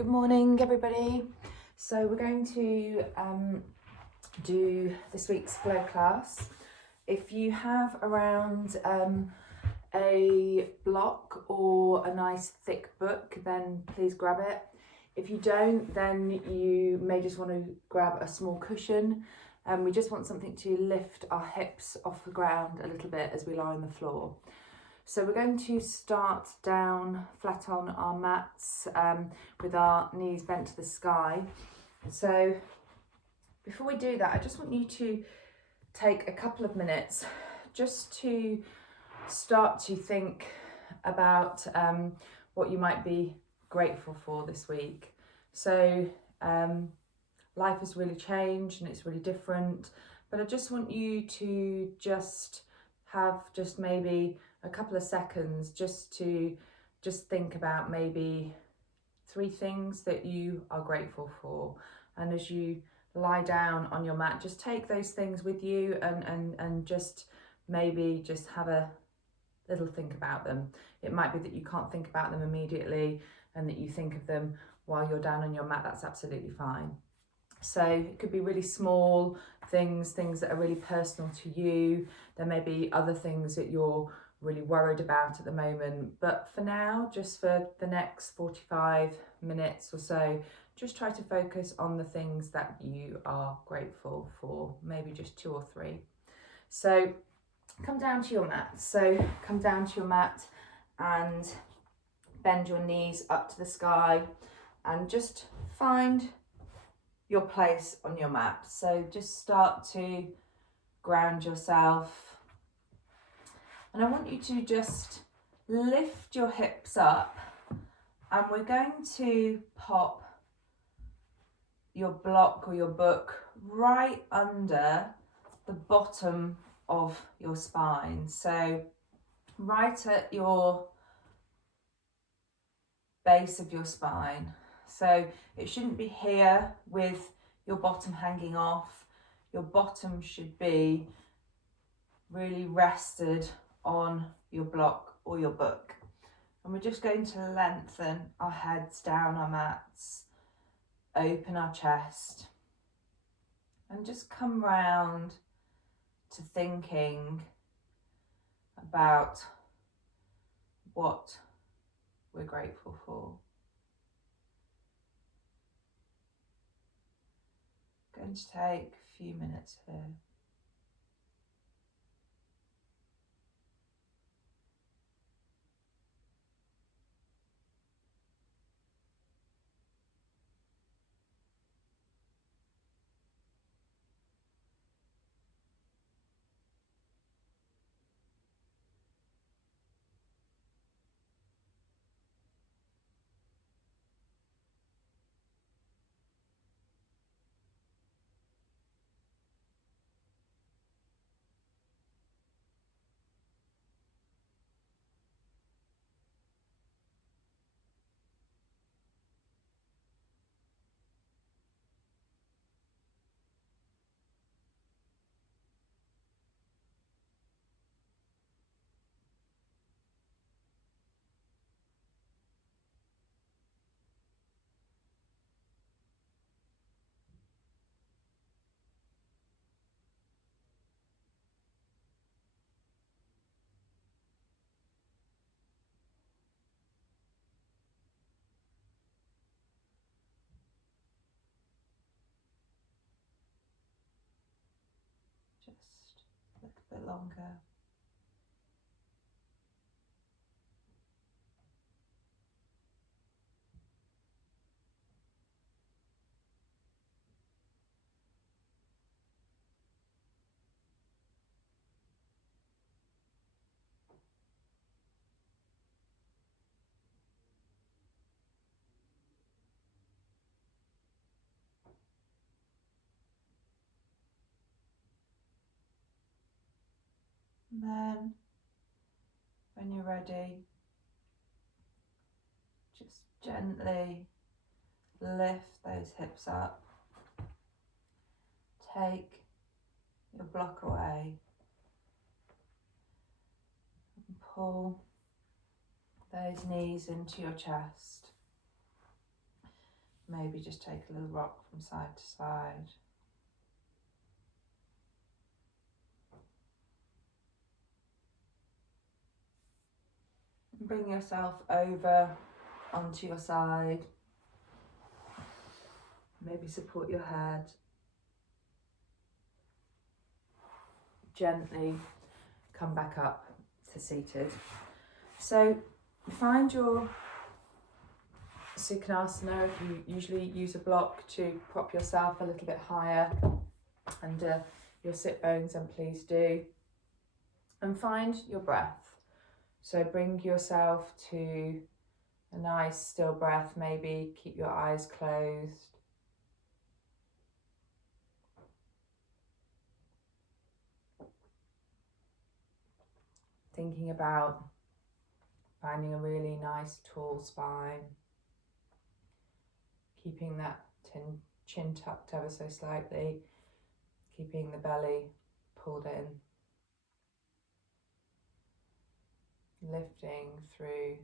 Good morning, everybody. So we're going to do this week's flow class. If you have around a block or a nice thick book, then please grab it. If you don't, then you may just want to grab a small cushion. We just want something to lift our hips off the ground a little bit as we lie on the floor. So we're going to start down flat on our mats with our knees bent to the sky. So before we do that, I just want you to take a couple of minutes just to start to think about what you might be grateful for this week. So life has really changed and it's really different, but I just want you to just have maybe a couple of seconds just to think about maybe 3 things that you are grateful for. And as you lie down on your mat, just take those things with you and just maybe just have a little think about them. It might be that you can't think about them immediately and that you think of them while you're down on your mat. That's absolutely fine. So it could be really small things that are really personal to you. There may be other things that you're really worried about at the moment, but for now, just for the next 45 minutes or so, just try to focus on the things that you are grateful for, maybe just 2 or 3. So come down to your mat. So come down to your mat and bend your knees up to the sky and just find your place on your mat. So just start to ground yourself. And I want you to just lift your hips up, and we're going to pop your block or your book right under the bottom of your spine. So right at your base of your spine. So it shouldn't be here with your bottom hanging off. Your bottom should be really rested on your block or your book. And we're just going to lengthen our heads down our mats, open our chest, and just come round to thinking about what we're grateful for. Going to take a few minutes here. Just a little bit longer. And then when you're ready, just gently lift those hips up. Take your block away and pull those knees into your chest. Maybe just take a little rock from side to side. Bring yourself over onto your side. Maybe support your head. Gently come back up to seated. So find your Sukhanasana. If you usually use a block to prop yourself a little bit higher under your sit bones, then please do. And find your breath. So bring yourself to a nice still breath. Maybe keep your eyes closed. Thinking about finding a really nice tall spine. Keeping that chin tucked ever so slightly. Keeping the belly pulled in. Lifting through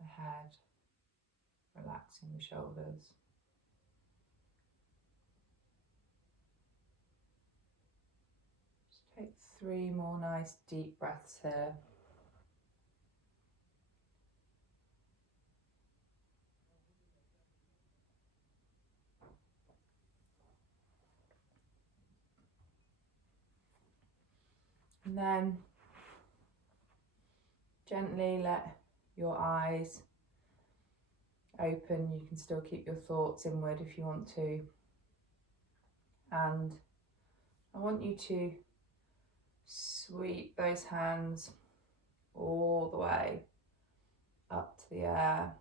the head. Relaxing the shoulders. Just take 3 more nice deep breaths here. And then gently let your eyes open. You can still keep your thoughts inward if you want to. And I want you to sweep those hands all the way up to the air.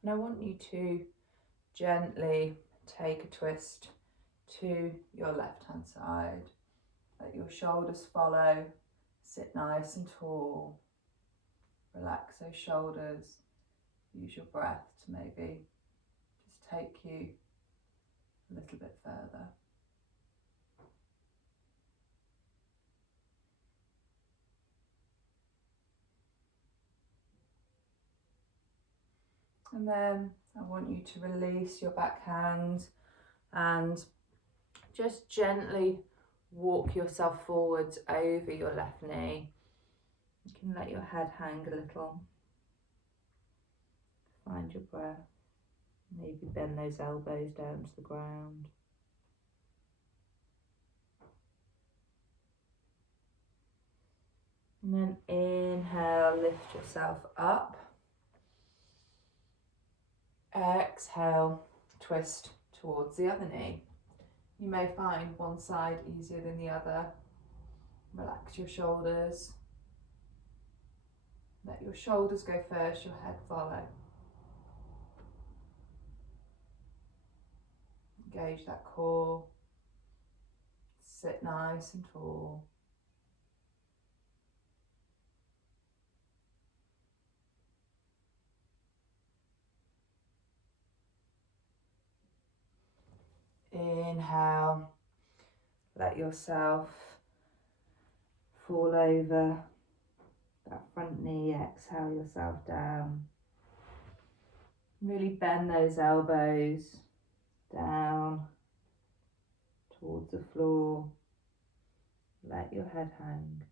And I want you to gently take a twist to your left hand side. Let your shoulders follow. Sit nice and tall. Relax those shoulders. Use your breath to maybe just take you a little bit further. And then I want you to release your back hand and just gently walk yourself forwards over your left knee. You can let your head hang a little. Find your breath. Maybe bend those elbows down to the ground. And then inhale, lift yourself up. Exhale, twist towards the other knee. You may find one side easier than the other. Relax your shoulders. Let your shoulders go first, your head follow. Engage that core. Sit nice and tall. Inhale, let yourself fall over that front knee. Exhale yourself down. Really bend those elbows down towards the floor. Let your head hang.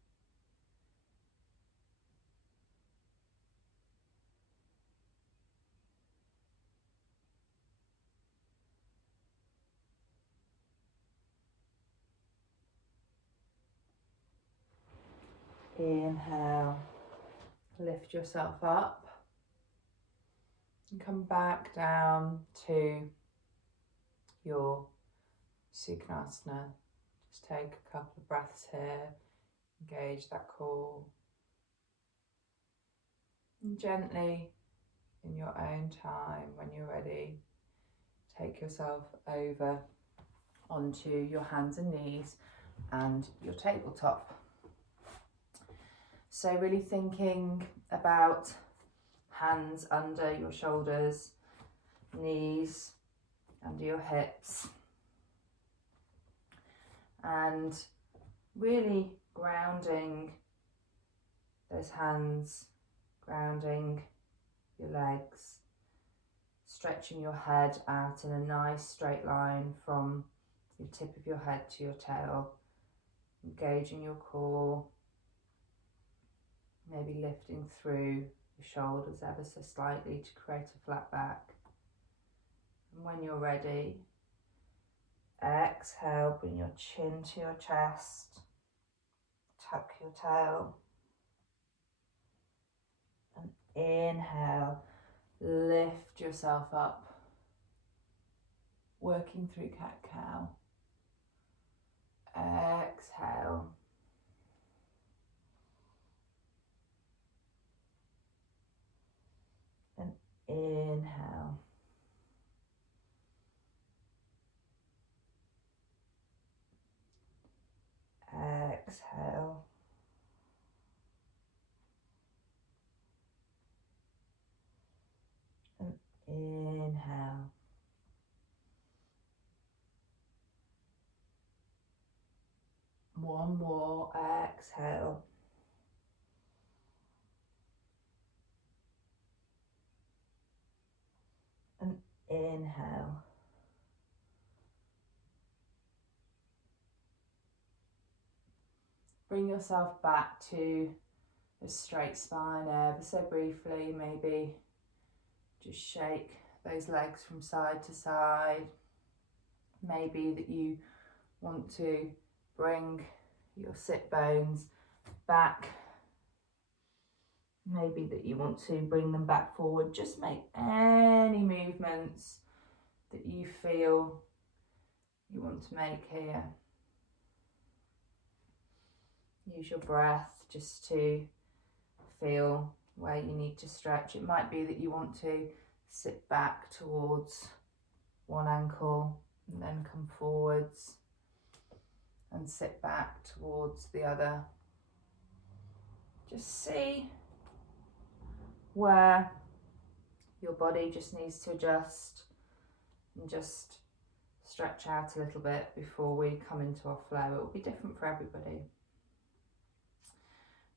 Inhale, lift yourself up and come back down to your Sukhanasana. Just take a couple of breaths here, engage that core, and gently, in your own time, when you're ready, take yourself over onto your hands and knees and your tabletop. So really thinking about hands under your shoulders, knees under your hips, and really grounding those hands, grounding your legs, stretching your head out in a nice straight line from the tip of your head to your tail, engaging your core, maybe lifting through your shoulders ever so slightly to create a flat back. And when you're ready, exhale, bring your chin to your chest, tuck your tail, and inhale, lift yourself up, working through cat-cow. Exhale. And inhale. Exhale. And inhale. One more, exhale. And inhale. Bring yourself back to a straight spine ever so briefly. Maybe just shake those legs from side to side. Maybe that you want to bring your sit bones back. Maybe that you want to bring them back forward. Just make any movements that you feel you want to make here. Use your breath just to feel where you need to stretch. It might be that you want to sit back towards one ankle and then come forwards and sit back towards the other. Just see where your body just needs to adjust and just stretch out a little bit before we come into our flow. It will be different for everybody.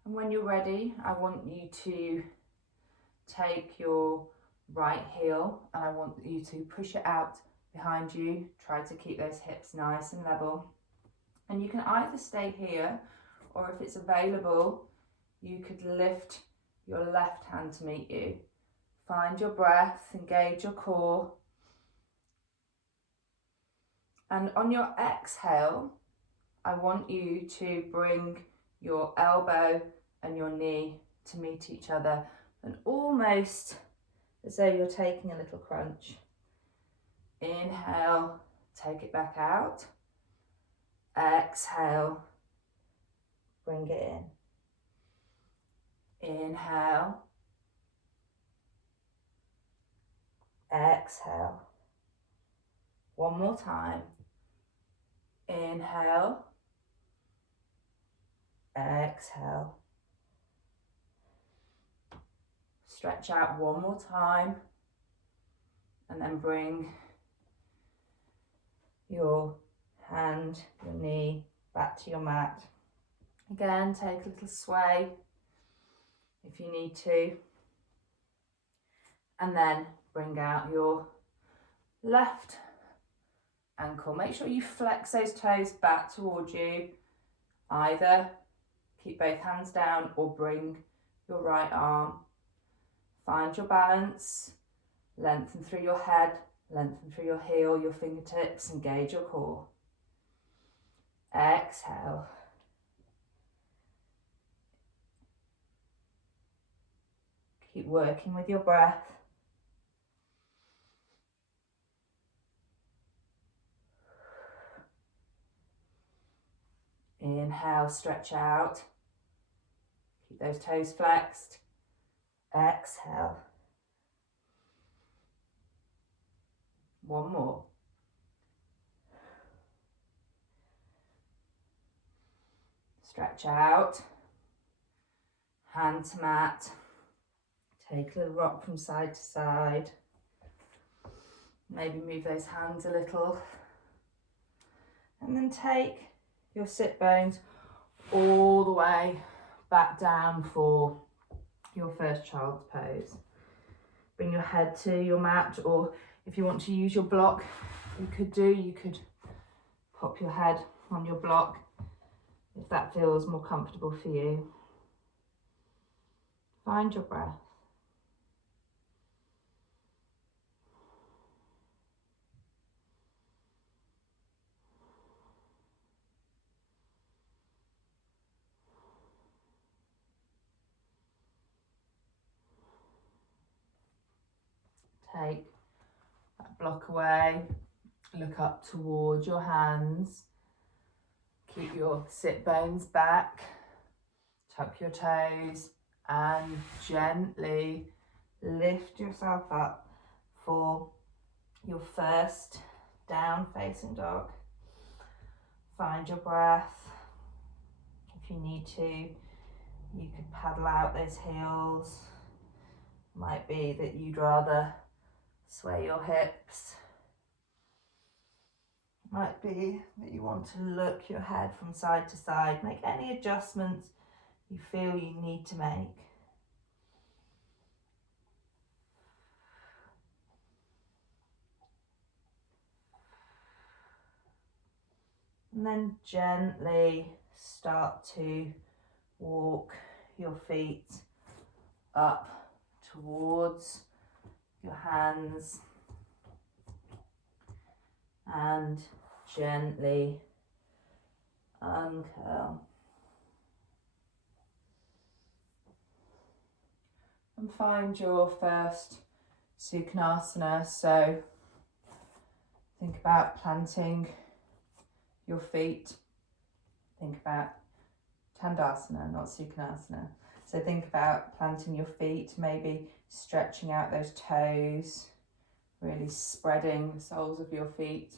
And when you're ready, I want you to take your right heel and I want you to push it out behind you. Try to keep those hips nice and level. And you can either stay here, or if it's available, you could lift your left hand to meet you. Find your breath, engage your core. And on your exhale, I want you to bring your elbow and your knee to meet each other, and almost as though you're taking a little crunch. Inhale, take it back out. Exhale, bring it in. Inhale. Exhale. One more time. Inhale. Exhale. Stretch out one more time and then bring your hand, your knee back to your mat. Again, take a little sway if you need to. And then bring out your left ankle. Make sure you flex those toes back towards you. Either keep both hands down or bring your right arm. Find your balance. Lengthen through your head, lengthen through your heel, your fingertips, engage your core. Exhale. Keep working with your breath. Inhale, stretch out. Keep those toes flexed. Exhale. One more. Stretch out. Hand to mat. Take a little rock from side to side. Maybe move those hands a little. And then take your sit bones all the way back down for your first child's pose. bring your head to your mat, or if you want to use your block, you could pop your head on your block if that feels more comfortable for you. Find your breath. Take that block away, look up towards your hands, keep your sit bones back, tuck your toes, and gently lift yourself up for your first down facing dog. Find your breath. If you need to, you could paddle out those heels. Might be that you'd rather sway your hips. Might be that you want to look your head from side to side. Make any adjustments you feel you need to make. And then gently start to walk your feet up towards your hands and gently uncurl. And find your first Sukhanasana. So think about planting your feet. Think about Tandasana, not Sukhanasana. So think about planting your feet, maybe stretching out those toes, really spreading the soles of your feet,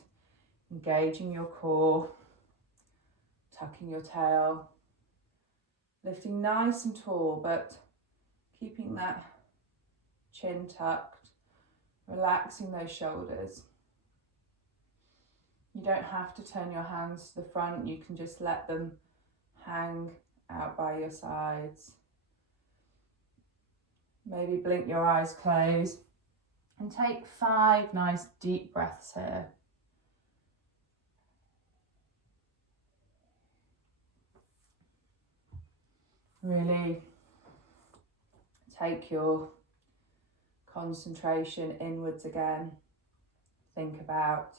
engaging your core, tucking your tail, lifting nice and tall, but keeping that chin tucked, relaxing those shoulders. You don't have to turn your hands to the front, you can just let them hang out by your sides. Maybe blink your eyes closed and take 5 nice deep breaths here. Really take your concentration inwards again. Think about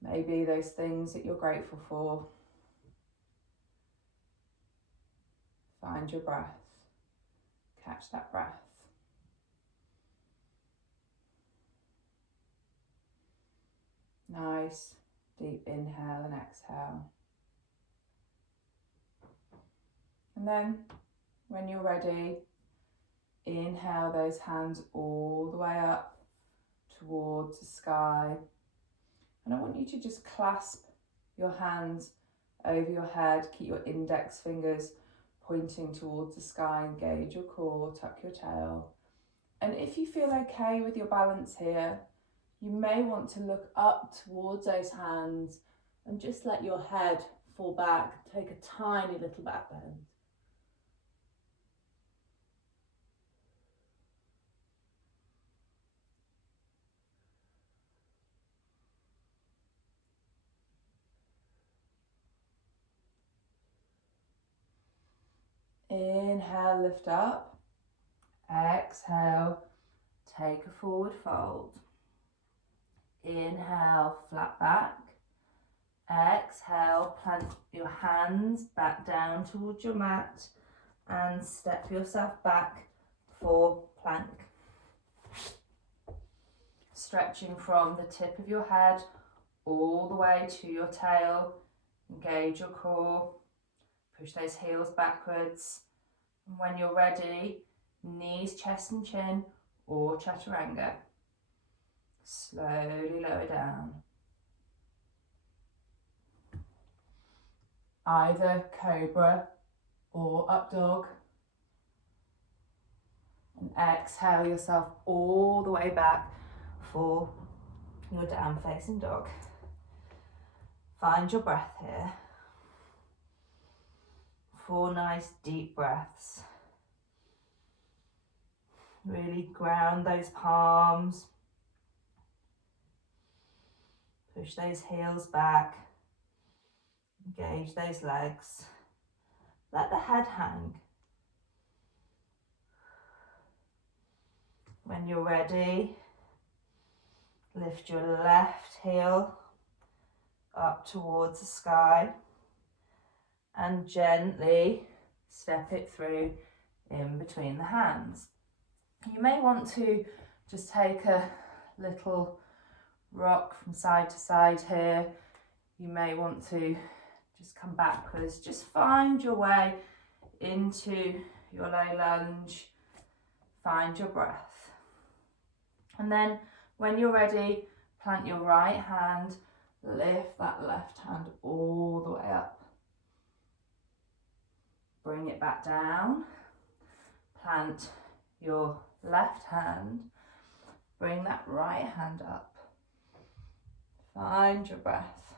maybe those things that you're grateful for. Find your breath. Catch that breath. Nice, deep inhale and exhale. And then, when you're ready, inhale those hands all the way up towards the sky. And I want you to just clasp your hands over your head. Keep your index fingers pointing towards the sky. Engage your core, tuck your tail. And if you feel okay with your balance here, you may want to look up towards those hands and just let your head fall back. Take a tiny little back bend. Inhale, lift up. Exhale, take a forward fold. Inhale, flat back. Exhale, plant your hands back down towards your mat and step yourself back for plank. Stretching from the tip of your head all the way to your tail. Engage your core. Push those heels backwards. And when you're ready, knees, chest and chin, or chaturanga. Slowly lower down. Either cobra or up dog. And exhale yourself all the way back for your down facing dog. Find your breath here. 4 nice deep breaths. Really ground those palms. Push those heels back. Engage those legs. Let the head hang. When you're ready, lift your left heel up towards the sky and gently step it through in between the hands. You may want to just take a little rock from side to side here. You may want to just come backwards. Just find your way into your low lunge. Find your breath. And then when you're ready, plant your right hand, lift that left hand all the way up. Bring it back down. Plant your left hand. Bring that right hand up. Find your breath.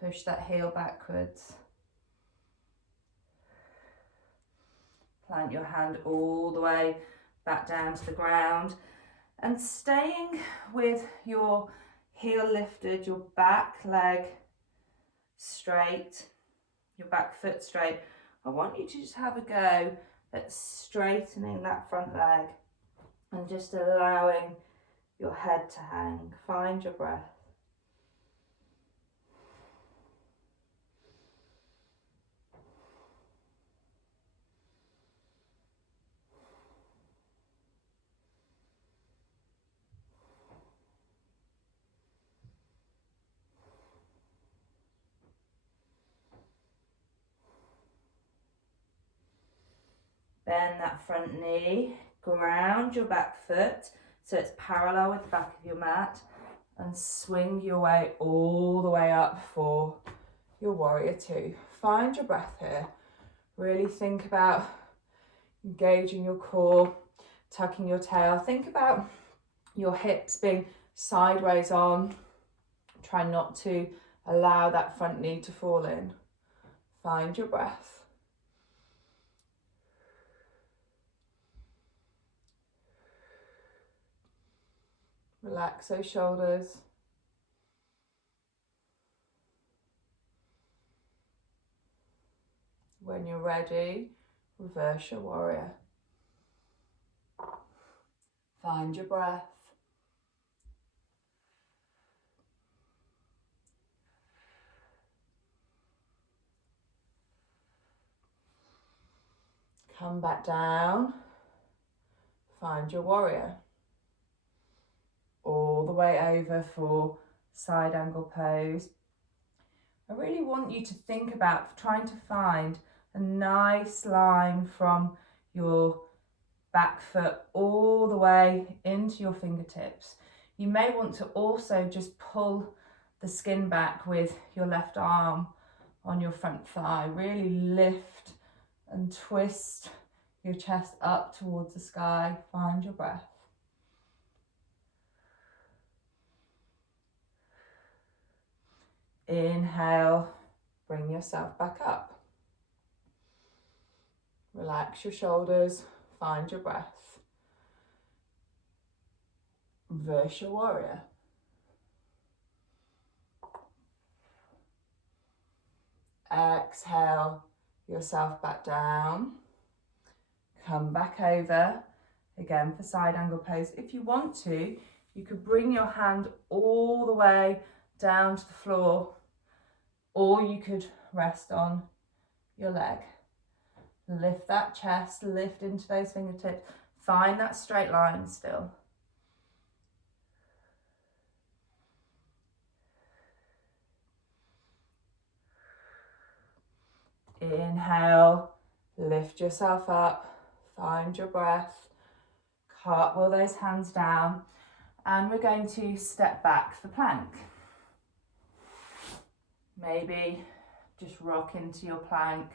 Push that heel backwards. Plant your hand all the way back down to the ground. And staying with your heel lifted, your back leg straight, your back foot straight, I want you to just have a go at straightening that front leg and just allowing your head to hang. Find your breath. Bend that front knee, ground your back foot so it's parallel with the back of your mat, and swing your way all the way up for your warrior two. Find your breath here. Really think about engaging your core, tucking your tail. Think about your hips being sideways on. Try not to allow that front knee to fall in. Find your breath. Relax those shoulders. When you're ready, reverse your warrior. Find your breath. Come back down. Find your warrior. All the way over for side angle pose. I really want you to think about trying to find a nice line from your back foot all the way into your fingertips. You may want to also just pull the skin back with your left arm on your front thigh. Really lift and twist your chest up towards the sky. Find your breath. Inhale, bring yourself back up. Relax your shoulders, find your breath. Reverse your warrior. Exhale yourself back down. Come back over, again for side angle pose. If you want to, you could bring your hand all the way down to the floor, or you could rest on your leg. Lift that chest, lift into those fingertips. Find that straight line still. Inhale, lift yourself up, find your breath, cartwheel those hands down, and we're going to step back for plank. Maybe just rock into your plank,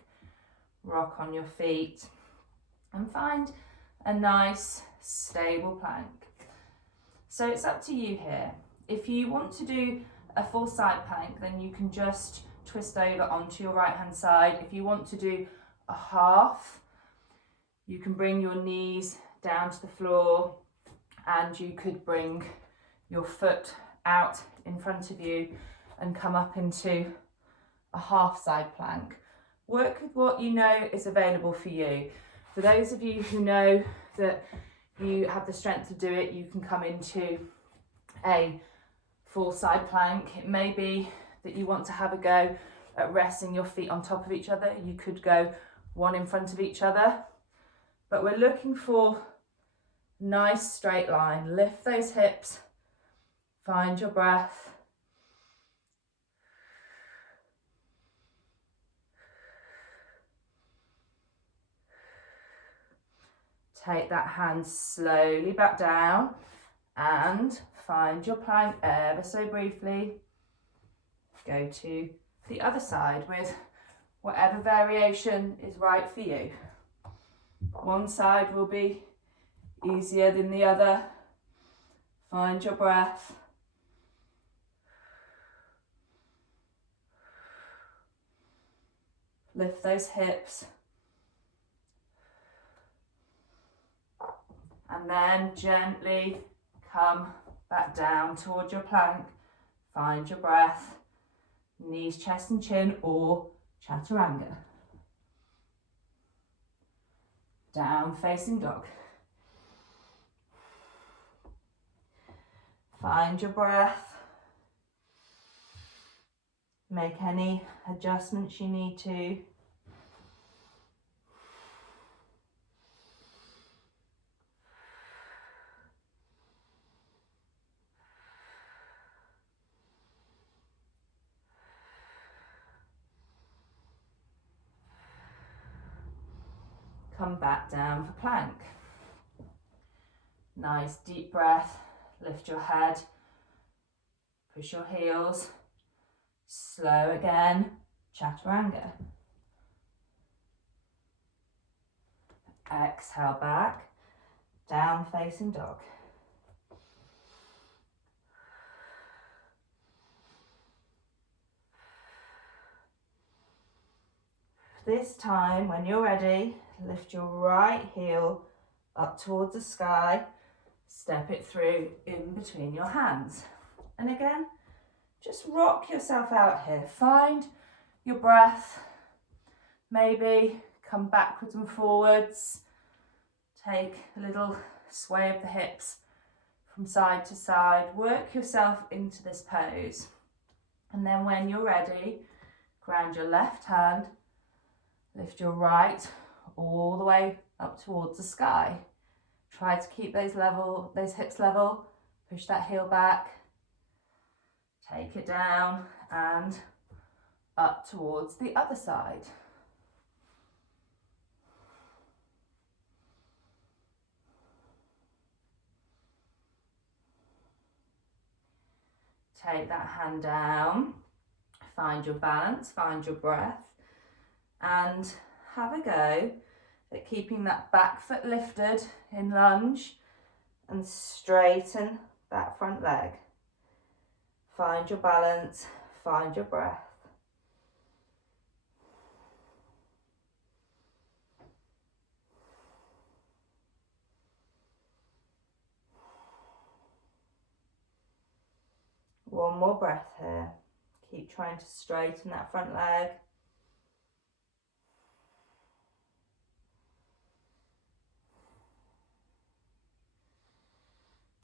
rock on your feet, and find a nice stable plank. So it's up to you here. If you want to do a full side plank, then you can just twist over onto your right hand side. If you want to do a half, you can bring your knees down to the floor, and you could bring your foot out in front of you and come up into a half side plank. Work with what you know is available for you. For those of you who know that you have the strength to do it, you can come into a full side plank. It may be that you want to have a go at resting your feet on top of each other. You could go one in front of each other, but we're looking for nice straight line. Lift those hips, find your breath. Take that hand slowly back down and find your plank ever so briefly. Go to the other side with whatever variation is right for you. One side will be easier than the other. Find your breath. Lift those hips. And then gently come back down towards your plank. Find your breath. Knees, chest and chin, or chaturanga. Down facing dog. Find your breath. Make any adjustments you need to. Come back down for plank. Nice deep breath. Lift your head. Push your heels. Slow again. Chaturanga. Exhale back. Down facing dog. This time, when you're ready, lift your right heel up towards the sky, step it through in between your hands. And again, just rock yourself out here. Find your breath. Maybe come backwards and forwards. Take a little sway of the hips from side to side. Work yourself into this pose. And then when you're ready, ground your left hand, lift your right all the way up towards the sky. Try to keep those hips level. Push that heel back. Take it down and up towards the other side. Take that hand down. Find your balance, find your breath, and have a go at keeping that back foot lifted in lunge and straighten that front leg. Find your balance, find your breath. One more breath here. Keep trying to straighten that front leg.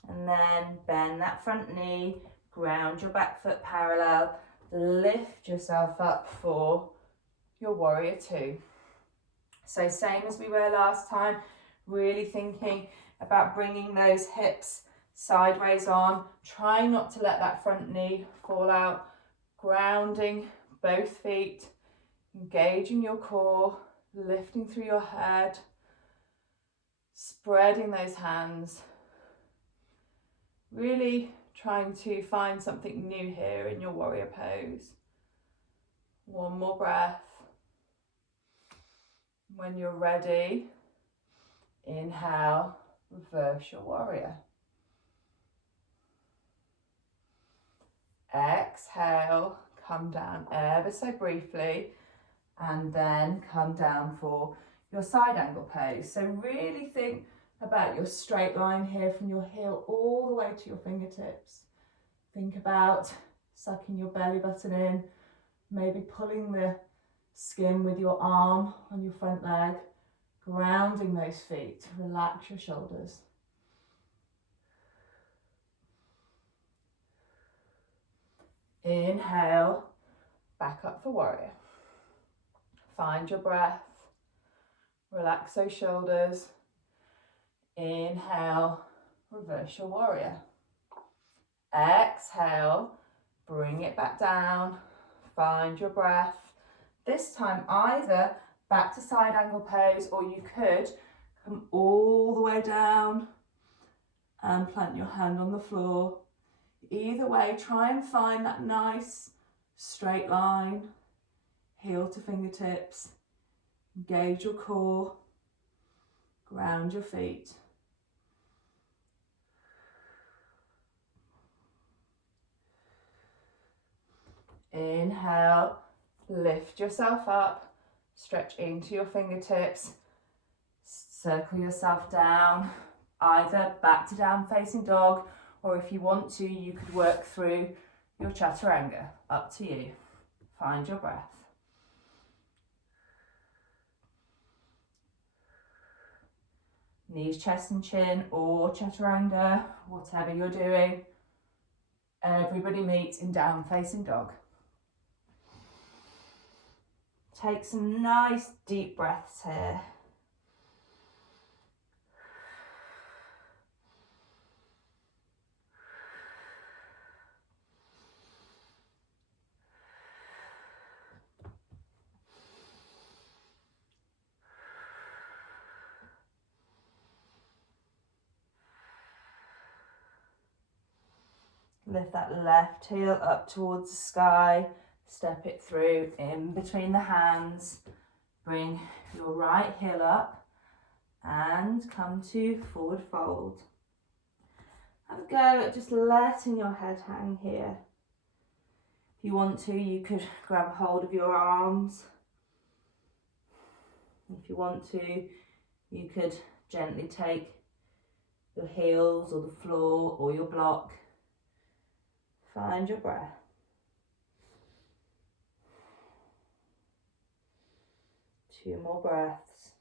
And then bend that front knee, ground your back foot parallel, lift yourself up for your warrior two. So same as we were last time, really thinking about bringing those hips sideways on. Try not to let that front knee fall out. Grounding both feet, engaging your core, lifting through your head, spreading those hands. Really trying to find something new here in your warrior pose. One more breath. When you're ready, inhale, reverse your warrior. Exhale, come down ever so briefly, and then come down for your side angle pose. So really think about your straight line here from your heel all the way to your fingertips. Think about sucking your belly button in, maybe pulling the skin with your arm on your front leg, grounding those feet. Relax your shoulders. Inhale, back up for warrior. Find your breath. Relax those shoulders. Inhale, reverse your warrior. Exhale, bring it back down. Find your breath. This time either back to side angle pose, or you could come all the way down and plant your hand on the floor. Either way, try and find that nice straight line, heel to fingertips. Engage your core, ground your feet. Inhale, lift yourself up, stretch into your fingertips, circle yourself down, either back to down facing dog, or if you want to, you could work through your chaturanga. Up to you. Find your breath. Knees, chest and chin, or chaturanga, whatever you're doing. Everybody meets in down facing dog. Take some nice deep breaths here. Lift that left heel up towards the sky. Step it through in between the hands. Bring your right heel up and come to forward fold. Have a go at just letting your head hang here. If you want to, you could grab hold of your arms. If you want to, you could gently take your heels or the floor or your block. Find your breath. Two more breaths.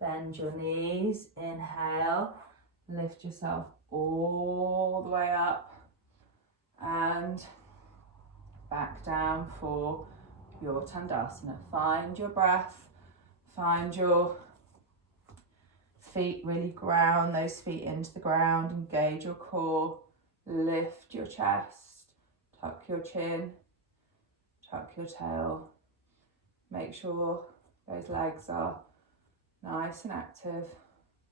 Bend your knees, inhale, lift yourself all the way up and back down for your Tandasana. Find your breath, find your feet, really ground those feet into the ground, engage your core, lift your chest, tuck your chin, tuck your tail. Make sure those legs are nice and active.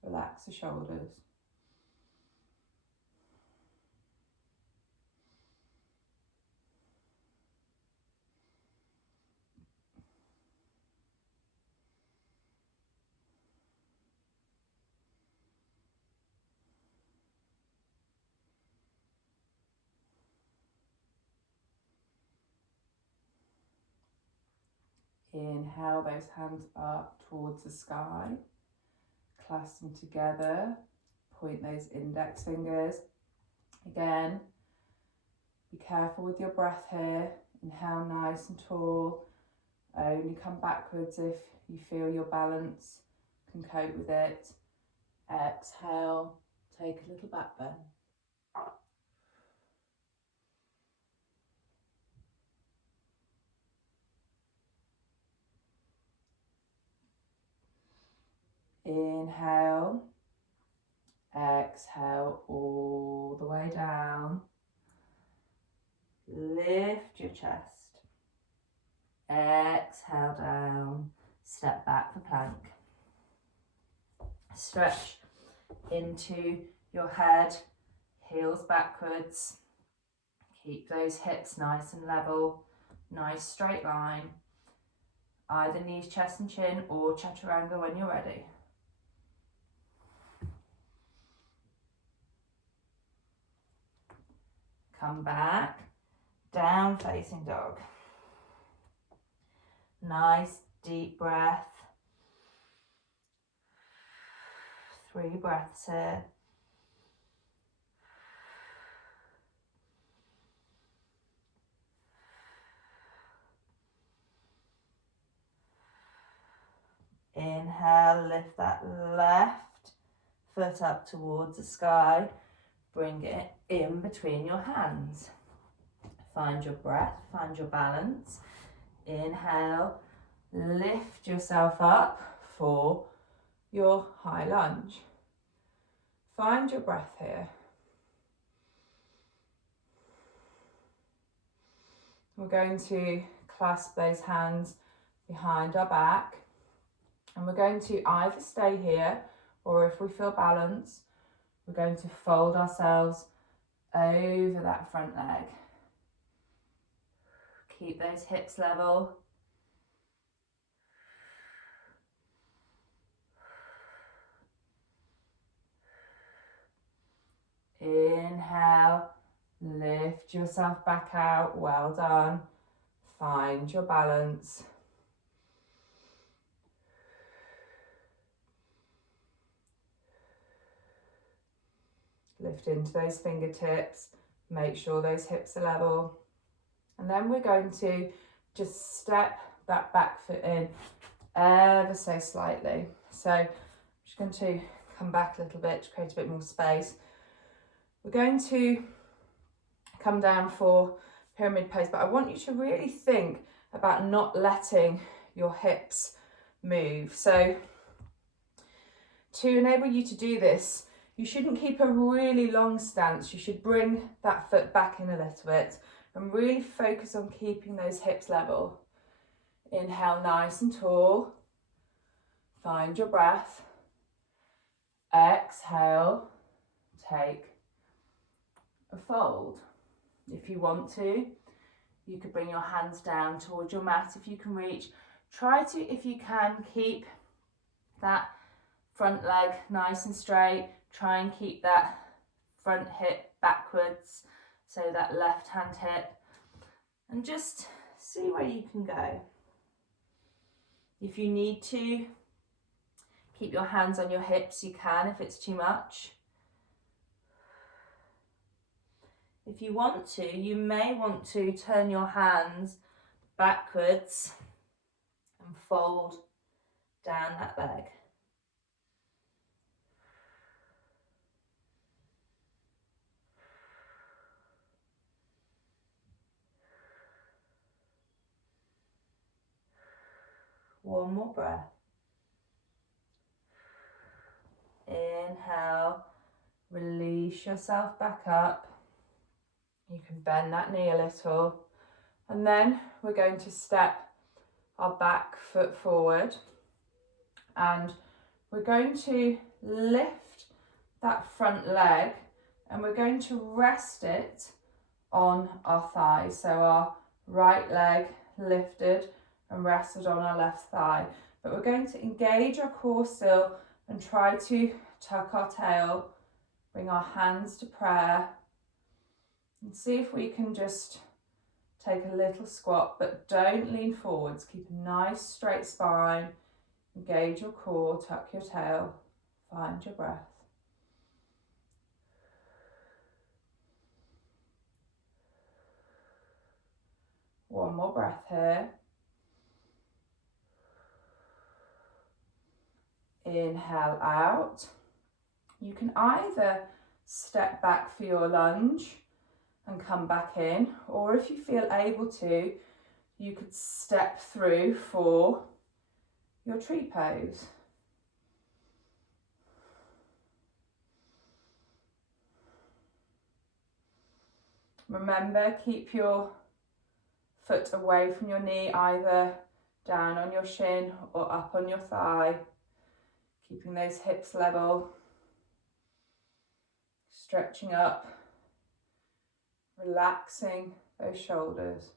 Relax the shoulders. Inhale those hands up towards the sky. Clasp them together. Point those index fingers. Again, be careful with your breath here. Inhale nice and tall. Only come backwards if you feel your balance can cope with it. Exhale, take a little back bend. Inhale, exhale all the way down. Lift your chest. Exhale down. Step back for plank. Stretch into your head, heels backwards. Keep those hips nice and level, nice straight line. Either knees, chest and chin or chaturanga when you're ready. Come back, down facing dog. Nice deep breath. 3 breaths here. Inhale, lift that left foot up towards the sky. Bring it in between your hands. Find your breath, find your balance. Inhale, lift yourself up for your high lunge. Find your breath here. We're going to clasp those hands behind our back, and we're going to either stay here, or if we feel balance, we're going to fold ourselves over that front leg. Keep those hips level. Inhale, lift yourself back out. Well done. Find your balance. Lift into those fingertips. Make sure those hips are level. And then we're going to just step that back foot in ever so slightly. So I'm just going to come back a little bit to create a bit more space. We're going to come down for pyramid pose, but I want you to really think about not letting your hips move. So to enable you to do this, you shouldn't keep a really long stance. You should bring that foot back in a little bit and really focus on keeping those hips level. Inhale nice and tall. Find your breath. Exhale, take a fold. If you want to, you could bring your hands down towards your mat if you can reach. Try to, if you can, keep that front leg nice and straight. Try and keep that front hip backwards, so that left hand hip, and just see where you can go. If you need to keep your hands on your hips, you can if it's too much. If you want to, you may want to turn your hands backwards and fold down that leg. One more breath. Inhale, release yourself back up. You can bend that knee a little, and then we're going to step our back foot forward, and we're going to lift that front leg, and we're going to rest it on our thighs. So our right leg lifted and rested on our left thigh, but we're going to engage our core still and try to tuck our tail, bring our hands to prayer, and see if we can just take a little squat, but don't lean forwards. Keep a nice straight spine, engage your core, tuck your tail, find your breath. One more breath here. Inhale out. You can either step back for your lunge and come back in, or if you feel able to, you could step through for your tree pose. Remember, keep your foot away from your knee, either down on your shin or up on your thigh, keeping those hips level, stretching up, relaxing those shoulders.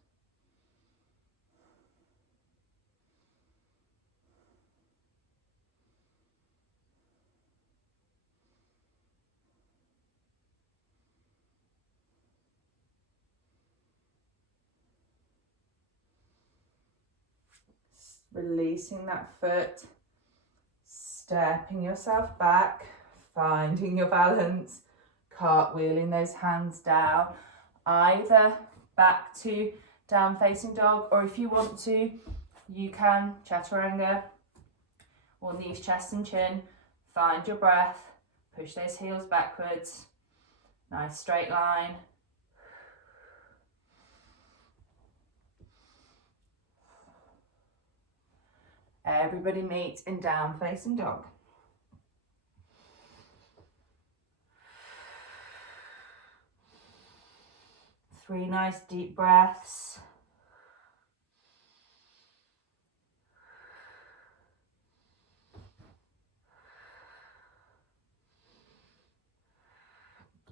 releasing that foot, stepping yourself back, finding your balance, cartwheeling those hands down, either back to down facing dog, or if you want to, you can chaturanga or knees, chest and chin. Find your breath, push those heels backwards, nice straight line. Everybody meet in down facing dog. Three nice deep breaths.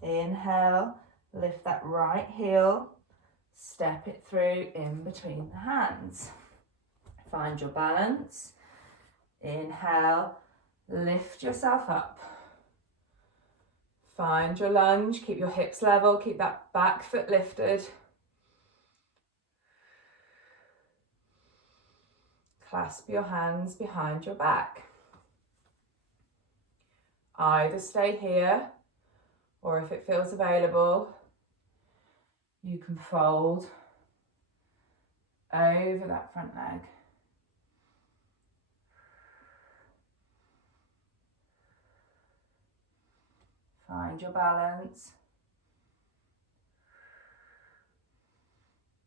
Inhale, lift that right heel, step it through in between the hands. Find your balance. Inhale, lift yourself up. Find your lunge, keep your hips level, keep that back foot lifted. Clasp your hands behind your back. Either stay here, or if it feels available, you can fold over that front leg. Find your balance.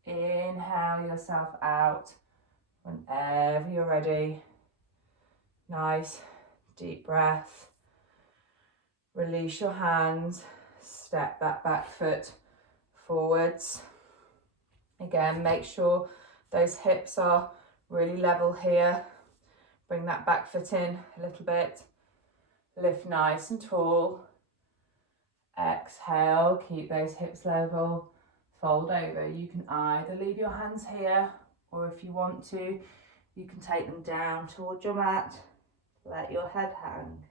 Inhale yourself out whenever you're ready. Nice deep breath. Release your hands. Step that back foot forwards. Again, make sure those hips are really level here. Bring that back foot in a little bit. Lift nice and tall. Exhale, keep those hips level. Fold over. You can either leave your hands here, or if you want to, you can take them down towards your mat. Let your head hang.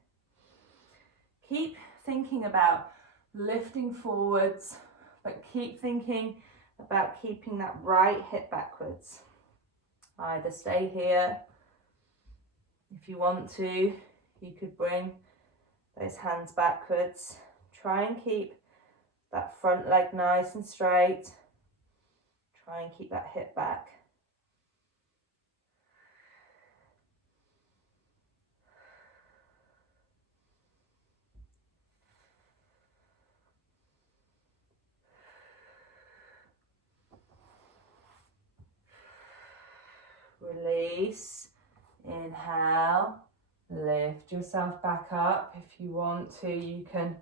Keep thinking about lifting forwards, but keep thinking about keeping that right hip backwards. Either stay here. If you want to, you could bring those hands backwards. Try and keep that front leg nice and straight. Try and keep that hip back. Release. Inhale. Lift yourself back up. If you want to, you can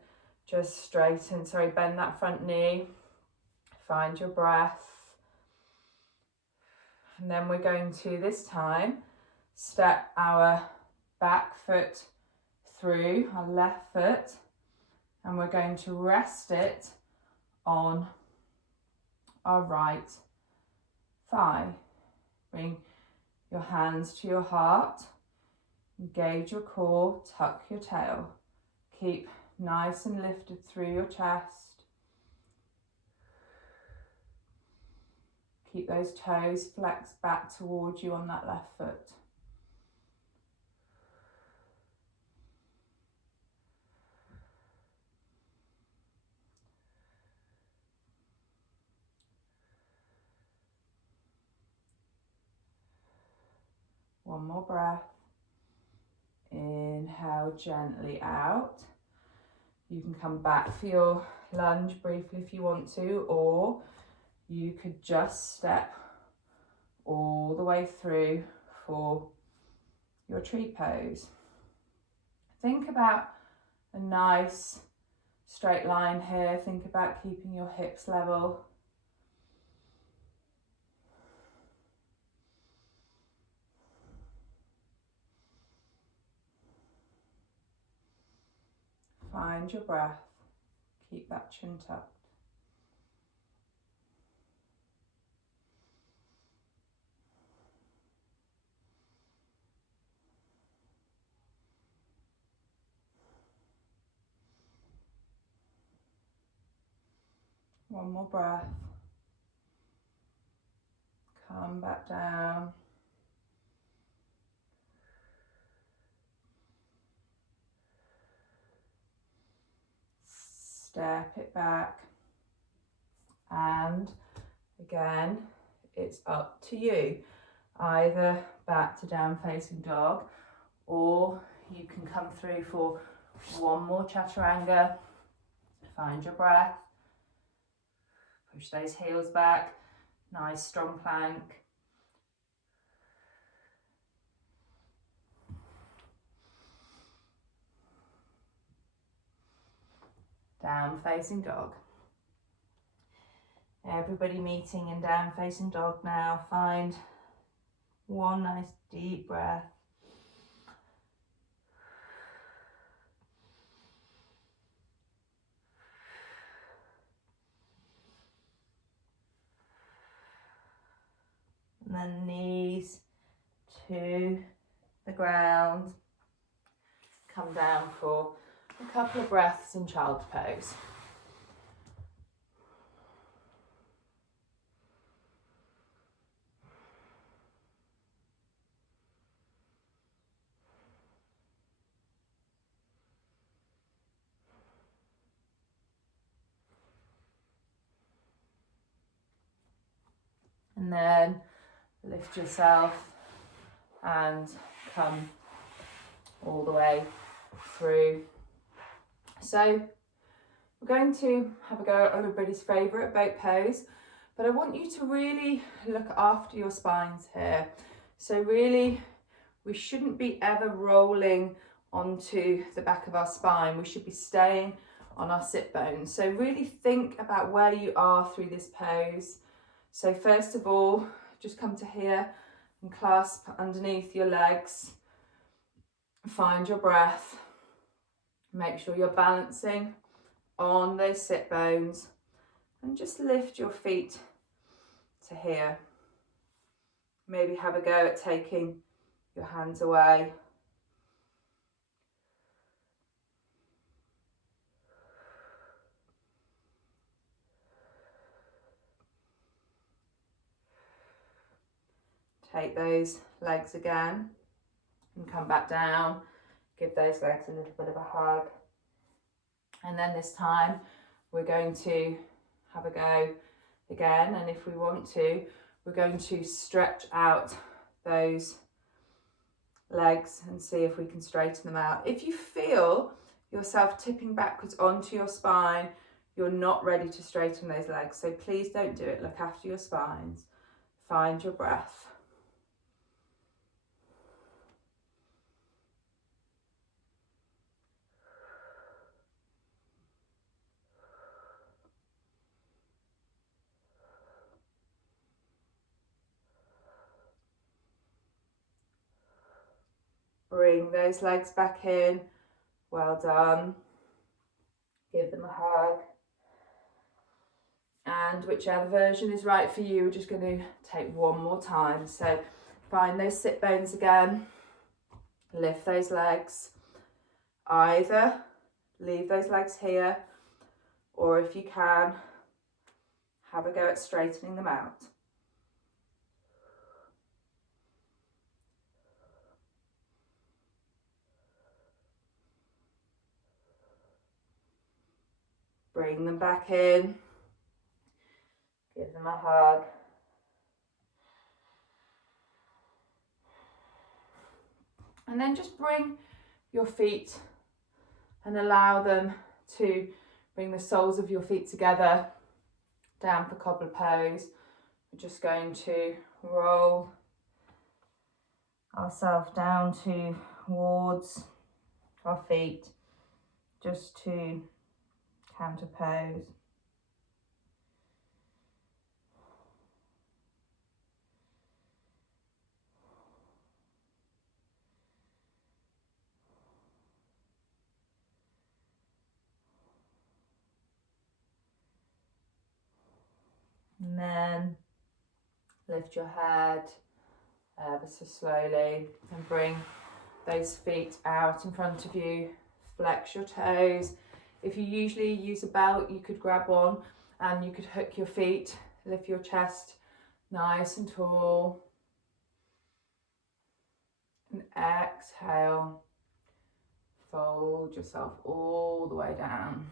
just bend that front knee. Find your breath. And then we're going to, this time, step our back foot through our left foot, and we're going to rest it on our right thigh. Bring your hands to your heart, engage your core, tuck your tail. Keep nice and lifted through your chest. Keep those toes flexed back towards you on that left foot. One more breath. Inhale gently out. You can come back for your lunge briefly if you want to, or you could just step all the way through for your tree pose. Think about a nice straight line here. Think about keeping your hips level. Find your breath. Keep that chin tucked. One more breath. Come back down. step it back. And again, it's up to you. Either back to down facing dog, or you can come through for one more chaturanga. Find your breath. Push those heels back. Nice strong plank. Down facing dog. Everybody meeting in down facing dog now. Find one nice deep breath. And then knees to the ground. Come down for a couple of breaths in child's pose. And then lift yourself and come all the way through. So we're going to have a go at everybody's favourite boat pose, but I want you to really look after your spines here. So really, we shouldn't be ever rolling onto the back of our spine. We should be staying on our sit bones. So really think about where you are through this pose. So first of all, just come to here and clasp underneath your legs. Find your breath. Make sure you're balancing on those sit bones, and just lift your feet to here. Maybe have a go at taking your hands away. Take those legs again and come back down. Give those legs a little bit of a hug. And then this time we're going to have a go again. And if we want to, we're going to stretch out those legs and see if we can straighten them out. If you feel yourself tipping backwards onto your spine, you're not ready to straighten those legs. So please don't do it. Look after your spines. Find your breath. Bring those legs back in. Well done. Give them a hug. And whichever version is right for you, we're just going to take one more time. So find those sit bones again. Lift those legs. Either leave those legs here, or if you can, have a go at straightening them out. Bring them back in. Give them a hug. And then just bring your feet and allow them to bring the soles of your feet together down for cobbler pose. We're just going to roll ourselves down towards our feet just to counter pose. And then lift your head ever so slowly and bring those feet out in front of you. Flex your toes. If you usually use a belt, you could grab one and you could hook your feet. Lift your chest nice and tall. And exhale. Fold yourself all the way down.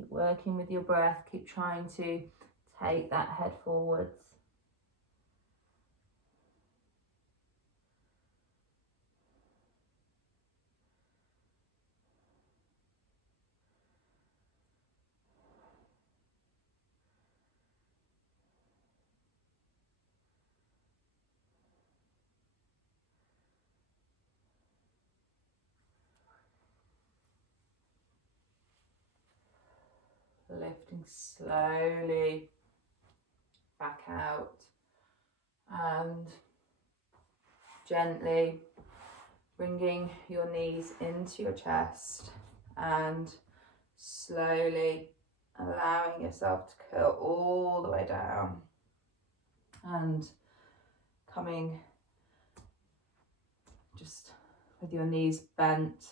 Keep working with your breath. Keep trying to take that head forwards. Lifting slowly back out and gently bringing your knees into your chest and slowly allowing yourself to curl all the way down and coming just with your knees bent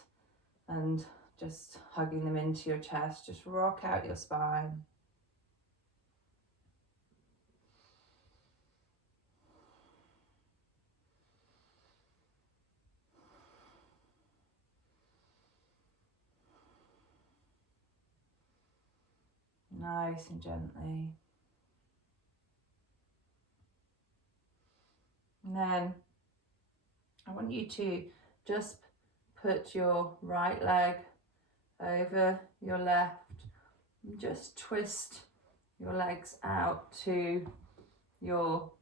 and just hugging them into your chest. Just rock out your spine. Nice and gently. And then I want you to just put your right leg over your left and just twist your legs out to your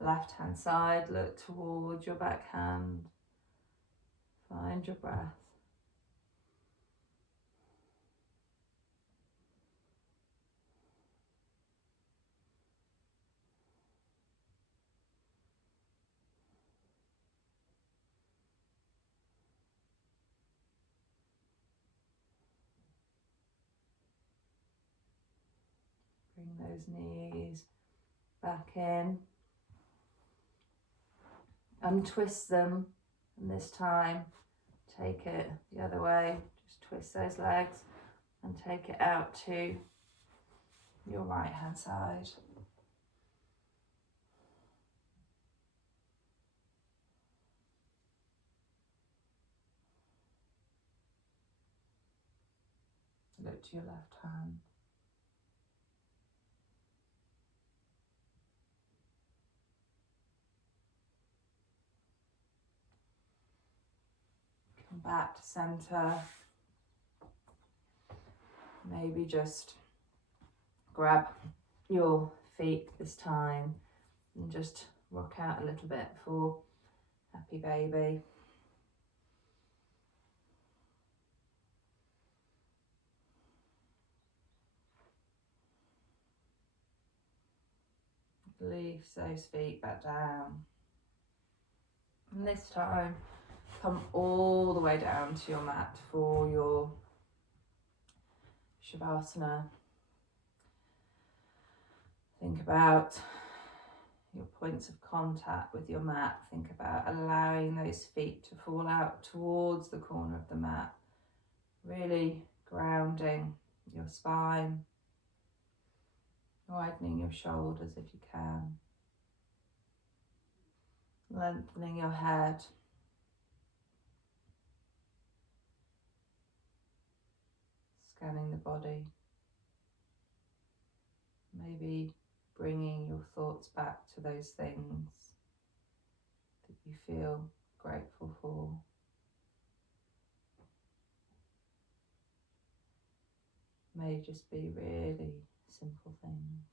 left hand side. Look towards your back hand. Find your breath. Bring those knees back in. Untwist them, and this time take it the other way. Just twist those legs and take it out to your right hand side. Look to your left hand. Come back to center. Maybe just grab your feet this time and just rock out a little bit for happy baby. Release those feet back down. And this time, come all the way down to your mat for your Shavasana. Think about your points of contact with your mat. Think about allowing those feet to fall out towards the corner of the mat. Really grounding your spine, widening your shoulders if you can, lengthening your head, scanning the body, maybe bringing your thoughts back to those things that you feel grateful for. May just be really simple things.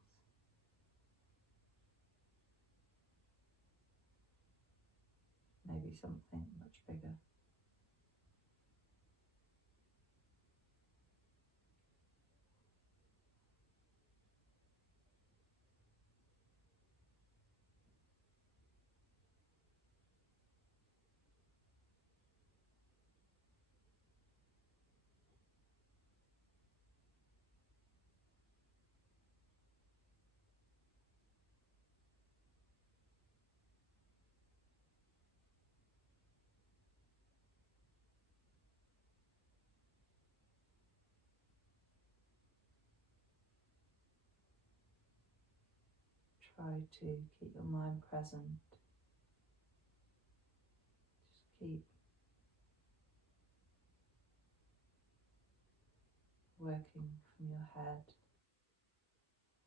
Maybe something much bigger. Try to keep your mind present. Just keep working from your head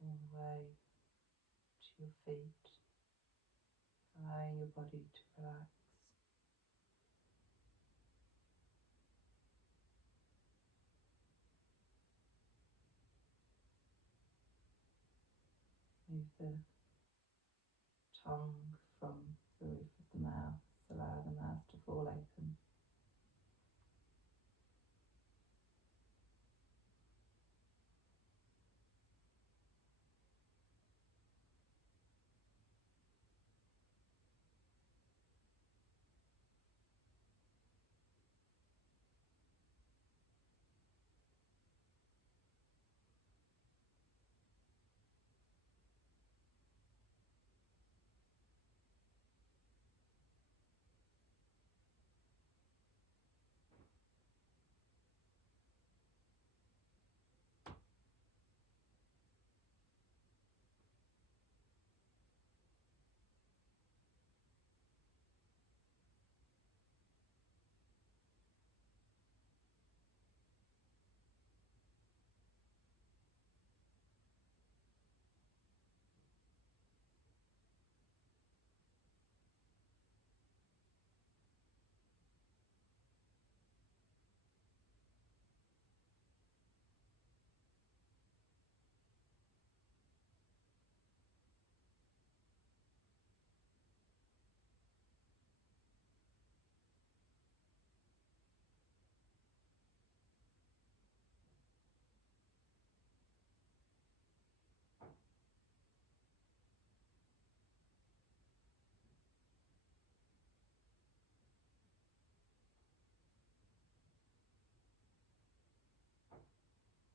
all the way to your feet, allowing your body to relax. Move the tongue from the roof of the mouth, allow the mouth to fall open.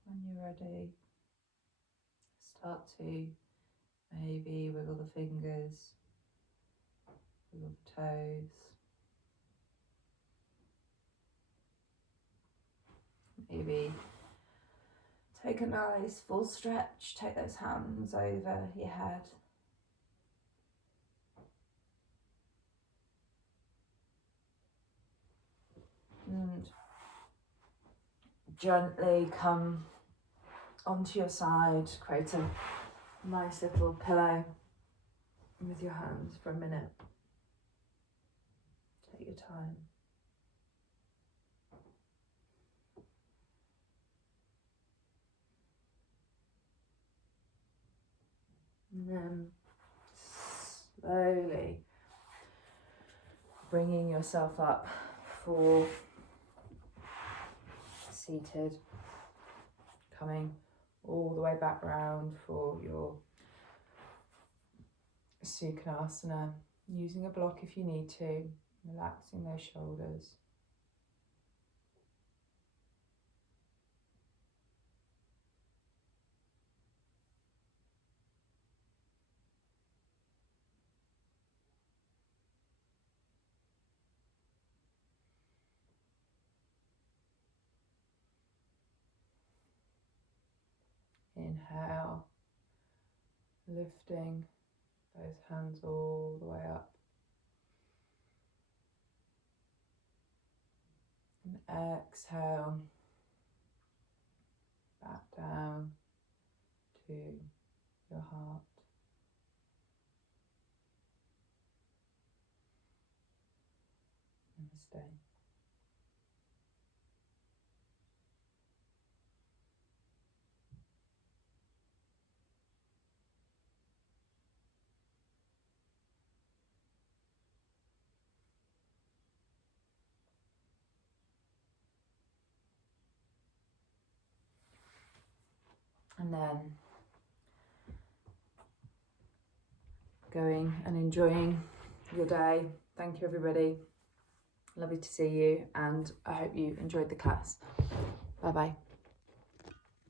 When you're ready, start to maybe wiggle the fingers, wiggle the toes. Maybe take a nice full stretch, take those hands over your head. And gently come onto your side, create a nice little pillow with your hands for a minute. Take your time. And then slowly bringing yourself up for seated, coming all the way back round for your Sukhanasana, using a block if you need to, relaxing those shoulders. Inhale, lifting those hands all the way up. And exhale, back down to your heart. Namaste. And then going and enjoying your day. Thank you, everybody. Lovely to see you, and I hope you enjoyed the class. Bye bye.